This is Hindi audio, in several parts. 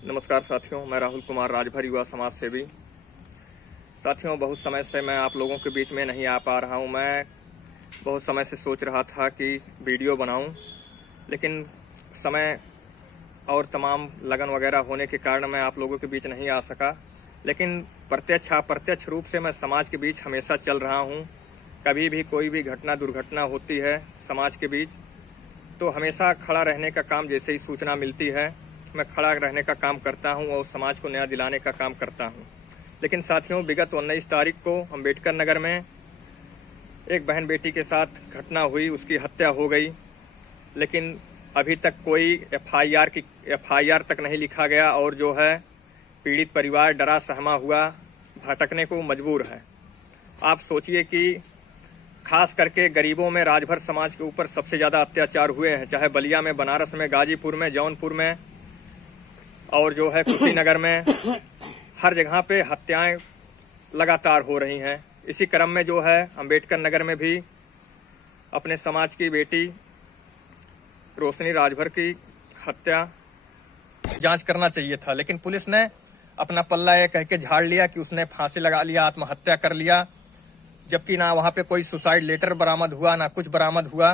नमस्कार साथियों, मैं राहुल कुमार राजभर युवा समाज सेवी। साथियों, बहुत समय से मैं आप लोगों के बीच में नहीं आ पा रहा हूं। मैं बहुत समय से सोच रहा था कि वीडियो बनाऊं, लेकिन समय और तमाम लगन वगैरह होने के कारण मैं आप लोगों के बीच नहीं आ सका। लेकिन अप्रत्यक्ष रूप से मैं समाज के बीच हमेशा चल रहा हूं। कभी भी कोई भी घटना दुर्घटना होती है समाज के बीच, तो हमेशा खड़ा रहने का काम, जैसे ही सूचना मिलती है मैं खड़ा रहने का काम करता हूं और समाज को न्याय दिलाने का काम करता हूं। लेकिन साथियों, विगत 19 तारीख को अम्बेडकर नगर में एक बहन बेटी के साथ घटना हुई, उसकी हत्या हो गई। लेकिन अभी तक कोई एफआईआर तक नहीं लिखा गया और जो है पीड़ित परिवार डरा सहमा हुआ भटकने को मजबूर है। आप सोचिए कि खास करके गरीबों में राजभर समाज के ऊपर सबसे ज़्यादा अत्याचार हुए हैं, चाहे बलिया में, बनारस में, गाजीपुर में, जौनपुर में और जो है कुशीनगर में। हर जगह पे हत्याएं लगातार हो रही हैं। इसी क्रम में जो है अम्बेडकर नगर में भी अपने समाज की बेटी रोशनी राजभर की हत्या जांच करना चाहिए था, लेकिन पुलिस ने अपना पल्ला ये कह के झाड़ लिया कि उसने फांसी लगा लिया, आत्महत्या कर लिया, जबकि ना वहां पे कोई सुसाइड लेटर बरामद हुआ, ना कुछ बरामद हुआ।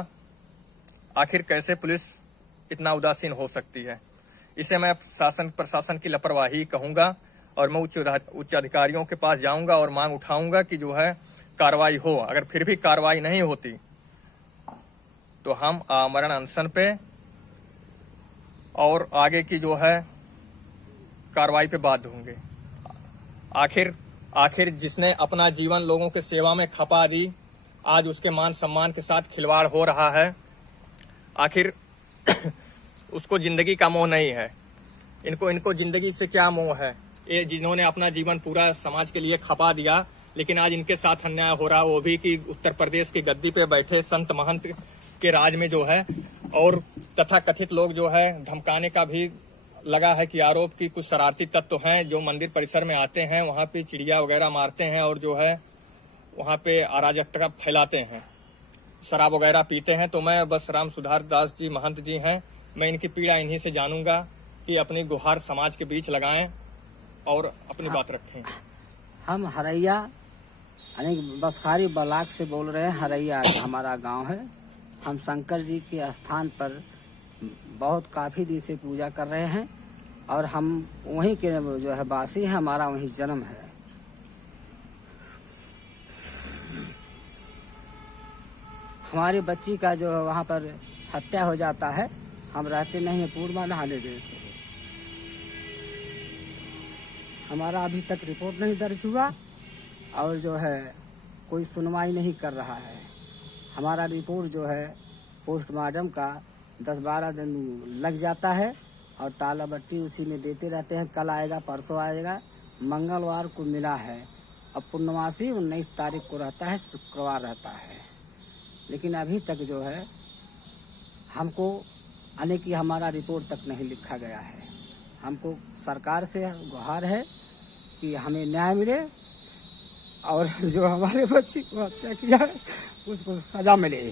आखिर कैसे पुलिस इतना उदासीन हो सकती है? इसे मैं शासन प्रशासन की लापरवाही कहूंगा और मैं उच्च अधिकारियों के पास जाऊंगा और मांग उठाऊंगा कि जो है कार्रवाई हो। अगर फिर भी कार्रवाई नहीं होती तो हम आमरण अनशन पे और आगे की जो है कार्रवाई पे बाध्य होंगे। आखिर जिसने अपना जीवन लोगों के सेवा में खपा दी, आज उसके मान सम्मान के साथ खिलवाड़ हो रहा है। आखिर उसको जिंदगी का मोह नहीं है। इनको जिंदगी से क्या मोह है? ये जिन्होंने अपना जीवन पूरा समाज के लिए खपा दिया, लेकिन आज इनके साथ अन्याय हो रहा, वो भी कि उत्तर प्रदेश की गद्दी पे बैठे संत महंत के राज में जो है, और तथा कथित लोग जो है धमकाने का भी लगा है कि आरोप की कुछ शरारती तत्व हैं जो मंदिर परिसर में आते हैं, वहां पे चिड़िया वगैरह मारते हैं और जो है वहां पे अराजकता फैलाते हैं, शराब वगैरह पीते हैं। तो मैं बस राम सुधार दास जी महंत जी हैं, मैं इनकी पीड़ा इन्हीं से जानूंगा कि अपनी गुहार समाज के बीच लगाएं और अपनी बात रखें। हम हरैया यानी बसखारी ब्लॉक से बोल रहे हैं। हरैया हमारा गांव है। हम शंकर जी के स्थान पर बहुत काफी दिन से पूजा कर रहे हैं और हम वहीं के जो है वासी हैं, हमारा वहीं जन्म है। हमारी बच्ची का जो वहाँ पर हत्या हो जाता है, हम रहते नहीं है, पूर्वा नहाने गए थे। हमारा अभी तक रिपोर्ट नहीं दर्ज हुआ और जो है कोई सुनवाई नहीं कर रहा है। हमारा रिपोर्ट जो है पोस्टमार्टम का 10-12 दिन लग जाता है और टाला बट्टी उसी में देते रहते हैं। कल आएगा, परसों आएगा। मंगलवार को मिला है। अब पूर्णमासी 19 तारीख को रहता है, शुक्रवार रहता है, लेकिन अभी तक जो है हमको आने की हमारा रिपोर्ट तक नहीं लिखा गया है। हमको सरकार से गुहार है कि हमें न्याय मिले और जो हमारे बच्ची को हत्या किया है उसको सजा मिले।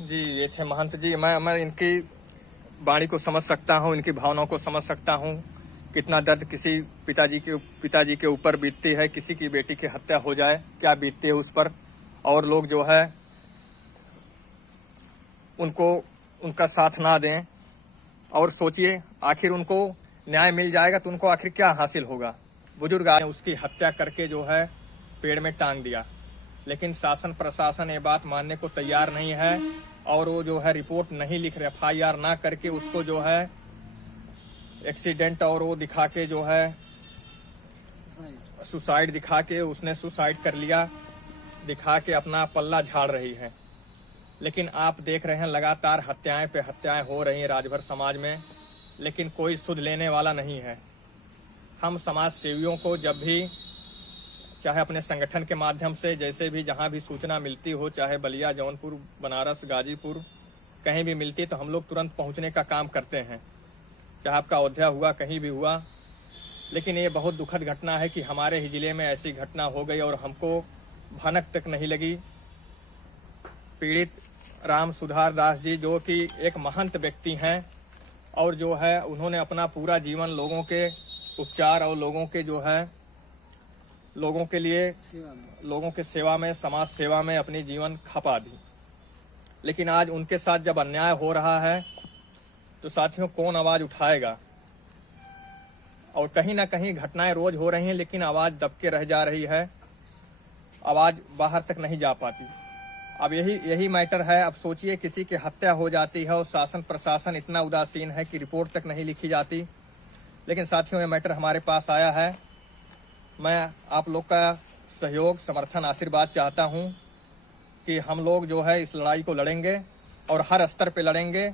जी, ये थे महंत जी। मैं इनकी वाणी को समझ सकता हूँ, इनकी भावनाओं को समझ सकता हूँ। कितना दर्द किसी पिताजी के ऊपर बीतती है, किसी की बेटी की हत्या हो जाए, क्या बीतती है उस पर, और लोग जो है उनका साथ ना दें। और सोचिए, आखिर उनको न्याय मिल जाएगा तो उनको आखिर क्या हासिल होगा? बुजुर्ग आए, उसकी हत्या करके जो है पेड़ में टांग दिया, लेकिन शासन प्रशासन ये बात मानने को तैयार नहीं है और वो जो है रिपोर्ट नहीं लिख रहे, एफआईआर ना करके उसको जो है एक्सीडेंट और वो दिखा के जो है सुसाइड दिखा के उसने सुसाइड कर लिया दिखा के अपना पल्ला झाड़ रही है। लेकिन आप देख रहे हैं लगातार हत्याएं पे हत्याएं हो रही हैं राजभर समाज में, लेकिन कोई सुध लेने वाला नहीं है। हम समाज सेवियों को जब भी चाहे अपने संगठन के माध्यम से, जैसे भी जहां भी सूचना मिलती हो, चाहे बलिया, जौनपुर, बनारस, गाजीपुर कहीं भी मिलती, तो हम लोग तुरंत पहुंचने का काम करते हैं। चाहे आपका अयोध्या हुआ, कहीं भी हुआ। लेकिन ये बहुत दुखद घटना है कि हमारे ही जिले में ऐसी घटना हो गई और हमको भनक तक नहीं लगी। पीड़ित राम सुधार दास जी, जो कि एक महंत व्यक्ति हैं, और जो है उन्होंने अपना पूरा जीवन लोगों के उपचार और लोगों के जो है लोगों के लिए लोगों के सेवा में, समाज सेवा में अपनी जीवन खपा दी। लेकिन आज उनके साथ जब अन्याय हो रहा है तो साथियों कौन आवाज उठाएगा? और कहीं ना कहीं घटनाएं रोज हो रही हैं लेकिन आवाज दबके रह जा रही है, आवाज बाहर तक नहीं जा पाती। अब यही मैटर है। अब सोचिए किसी की हत्या हो जाती है और शासन प्रशासन इतना उदासीन है कि रिपोर्ट तक नहीं लिखी जाती। लेकिन साथियों ये मैटर हमारे पास आया है। मैं आप लोग का सहयोग, समर्थन, आशीर्वाद चाहता हूं कि हम लोग जो है इस लड़ाई को लड़ेंगे और हर स्तर पे लड़ेंगे,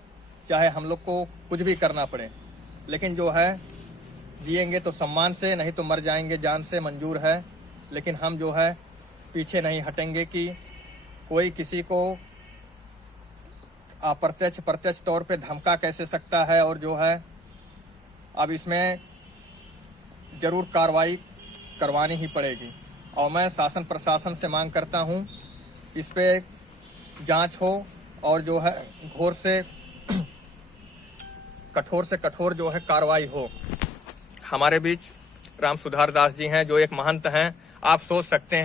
चाहे हम लोग को कुछ भी करना पड़े। लेकिन जो है जिएंगे तो सम्मान से, नहीं तो मर जाएंगे जान से, मंजूर है। लेकिन हम जो है पीछे नहीं हटेंगे कि कोई किसी को प्रत्यक्ष तौर पे धमका कैसे सकता है। और जो है अब इसमें जरूर कार्रवाई करवानी ही पड़ेगी। और मैं शासन प्रशासन से मांग करता हूं इस पे जांच हो और जो है कठोर से कठोर जो है कार्रवाई हो। हमारे बीच राम सुधार दास जी हैं जो एक महंत हैं। आप सोच सकते हैं